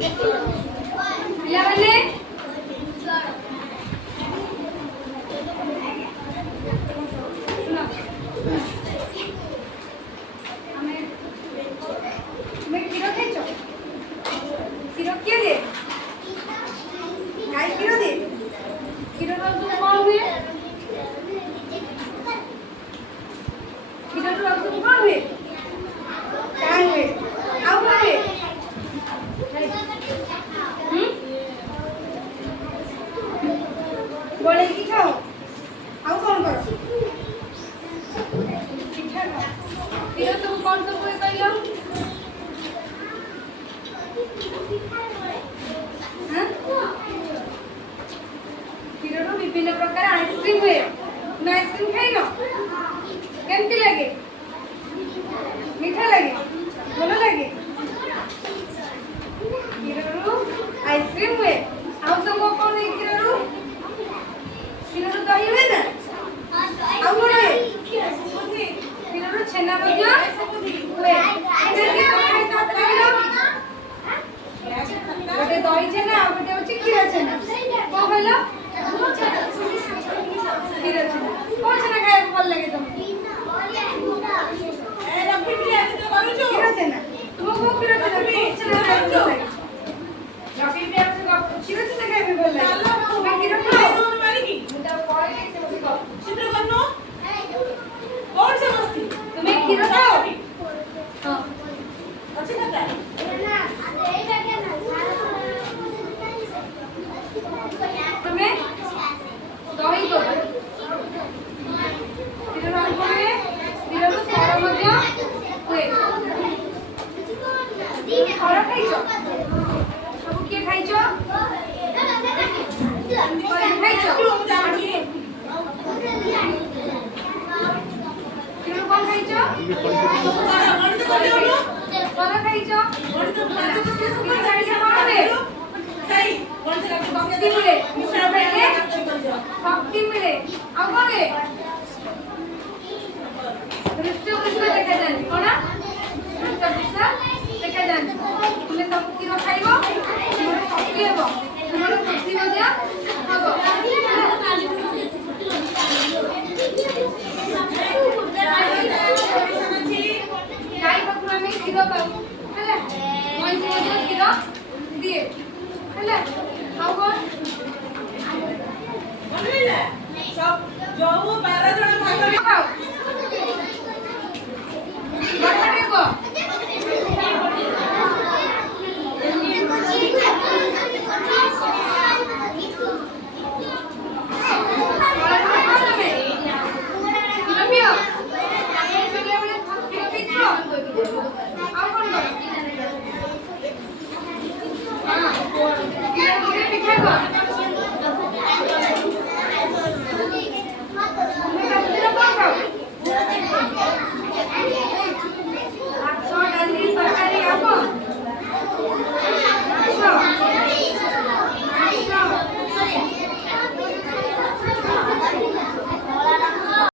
ପିଲାମାନେ तुम्हें क्षीर खाइछ क्षीर किए दे गाय क्षीर दे क्षीर सब कौन हुए क्षीर सब कौन हुए क्या हुए आउ कौन हुए गोले की खाओ आउ कौन करो पिठा खाओ क्षीर सब कौन सब हुए कहलो क्षीर विभिन्न प्रकार आइसक्रीम हुए ना आइसक्रीम खाइन केमती लगे मीठा लगे भल लगे क्षीर आइसक्रीम हुए आउ सब कौन है क्षीर दही हुए ना आउ कौन हुए क्षीर छेना हुए गोटे दही छेना आ गोटे होची क्षीर छेना कौन कहलो क्षीर छेना कौन छेना खाए भल लगे तुमको क्षीर छेना तुमको क्षीर छेना खाए भल लगे रवि भी आपसे क्षीर छेना खाए भल लगे मैं क्षीर खाओ मुझे पॉइंट से मुझे कहो चित्र करनो कौन से मस्ती तुम्हें क्षीर खाओ हां अच्छी खाता है तुम्हें दही दो क्षीर में क्षीर सार मध्य हुए सार खाइछ सब किए खाइछ खाइछ क्षीर कौन खाइछ सार खाइछ शक्ति मिले शक्ति मिले आउ कौन है कृष्ण कृष्ण देखा जाए कौन कृष्ण कृष्ण देखा जाए तुम्हें सब क्षीर खाइब तुम शक्ति हे तुम बुद्धि